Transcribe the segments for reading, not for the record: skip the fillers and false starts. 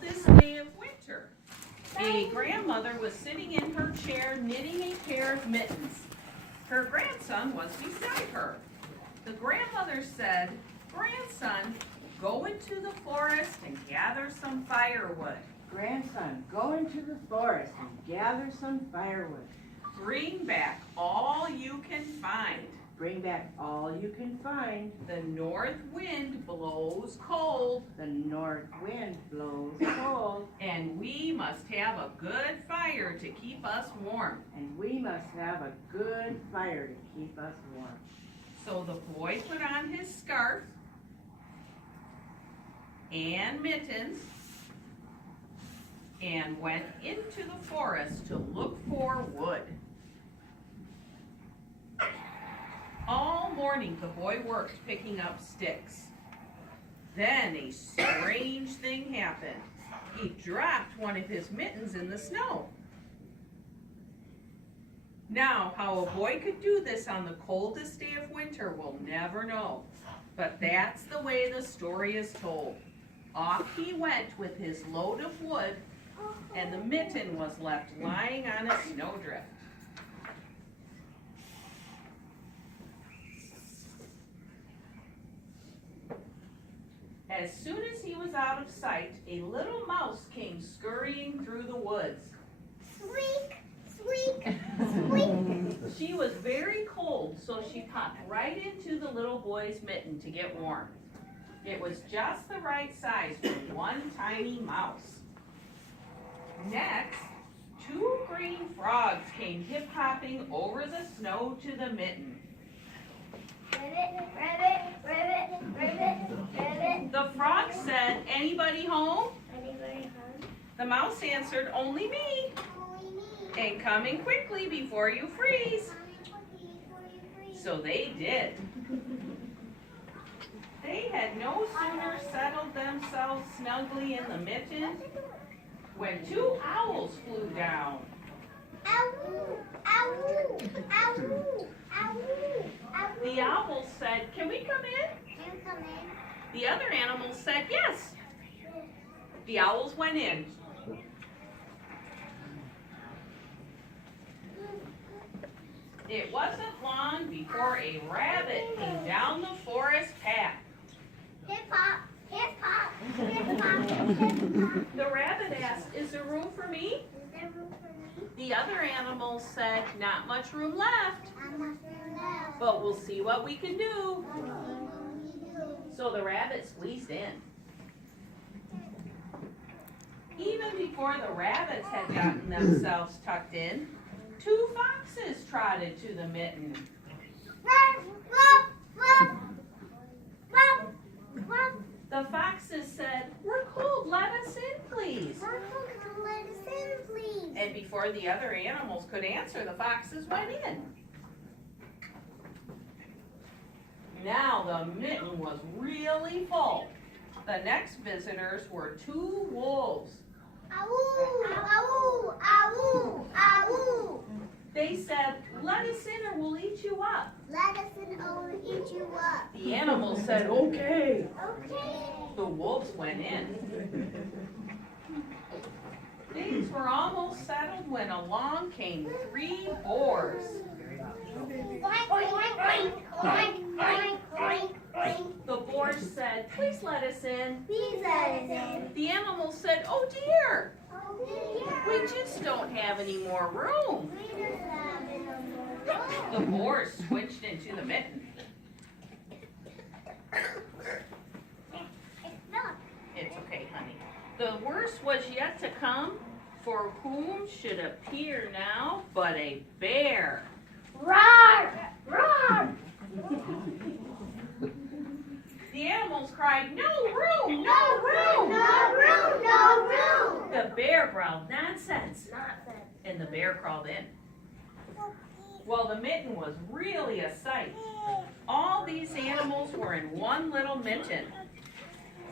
This day of winter, a grandmother was sitting in her chair knitting a pair of mittens. Her grandson was beside her. The grandmother said, "Grandson, go into the forest and gather some firewood. Grandson, go into the forest and gather some firewood. Bring back all you can find. Bring back all you can find. The north wind blows cold, The north wind blows cold, and we must have a good fire to keep us warm." and we must have a good fire to keep us warm. So the boy put on his scarf and mittens and went into the forest to look for wood. All morning the boy worked picking up sticks. Then a strange thing happened. He dropped one of his mittens in the snow. Now, how a boy could do this on the coldest day of winter we'll never know. But that's the way the story is told. Off he went with his load of wood, and the mitten was left lying on a snowdrift. As soon as he was out of sight, a little mouse came scurrying through the woods. Squeak, squeak, squeak. She was very cold, so she popped right into the little boy's mitten to get warm. It was just the right size for one tiny mouse. Next, two green frogs came hip-hopping over the snow to the mitten. Ribbit, ribbit, ribbit, ribbit, ribbit. The frog said, "Anybody home?" Anybody home? The mouse answered, "Only me, Only me. and coming quickly before you freeze." Mommy, cookie before you freeze. So they did. They had no sooner settled themselves snugly in the mitten when two owls flew down. Ow, ow, ow, ow, ow. The owls said, "Can we come in?" Can you come in? The other animals said, "Yes." The owls went in. It wasn't long before a rabbit came down the forest path. Hip hop, hip hop, hip hop, hip hop. The rabbit asked, "Is there room for me?" Is there room for me? The other animals said, "Not much room left, I'm not sure now. but we'll see what we can do." What will we do? So the rabbit squeezed in. Even before the rabbits had gotten themselves tucked in, two foxes trotted to the mitten. Ruff, ruff, ruff, ruff, ruff. The foxes said, "We're cold, let us in, please." Purple, come let us in, please. And before the other animals could answer, the foxes went in. Now the mitten was really full. The next visitors were two wolves. Ow, ow, ow, ow. They said, "Let us in or we'll eat you up." Let us in or we'll eat you up. The animals said, "Okay." Okay. The wolves went in. Things were almost settled when along came three boars. Oink, oink, oink, oink, oink, oink, oink. The boars said, "Please let us in." Please let us in. The animals said, "Oh dear, Oh dear. we just don't have any more room." We just have no more The boars switched into the mitten. It's not. It's okay, honey. The worst was yet to come, for whom should appear now but a bear. Roar! Roar! The animals cried, "No room, no No room! room!" No room! No room! The bear growled, "Nonsense!" Nonsense. And the bear crawled in. Well, the mitten was really a sight. All these animals were in one little mitten.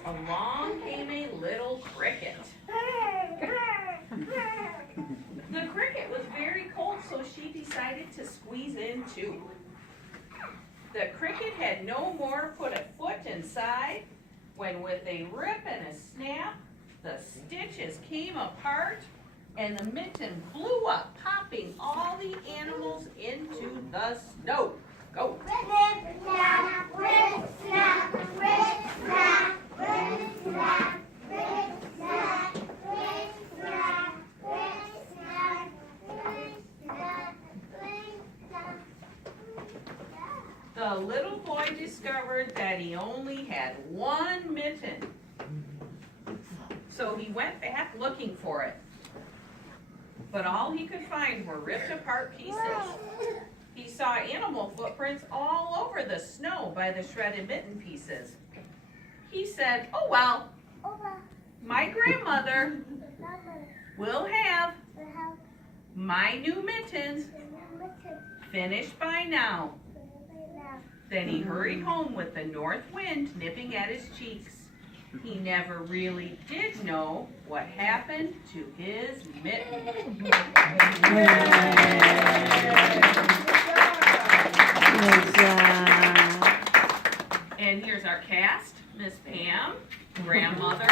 Along came a little cricket. The cricket was very cold, so she decided to squeeze in too. The cricket had no more put a foot inside when with a rip and a snap, the stitches came apart and the mitten blew up, popping all the animals into the snow. Go. Rip, snap, rip, snap, rip, snap, rip, snap, rip, snap, rip, snap, rip, snap, rip, snap, rip, snap. The little boy discovered that he only had one mitten. So he went back looking for it. But all he could find were ripped apart pieces. He saw animal footprints all over the snow by the shredded mitten pieces. He said, oh well, Over, my grandmother number, will have the help, my new mittens the listen, finished by now. the now. Then he hurried home with the north wind nipping at his cheeks. He never really did know what happened to his mitten. Good job. And here's our cast, Miss Pam, grandmother,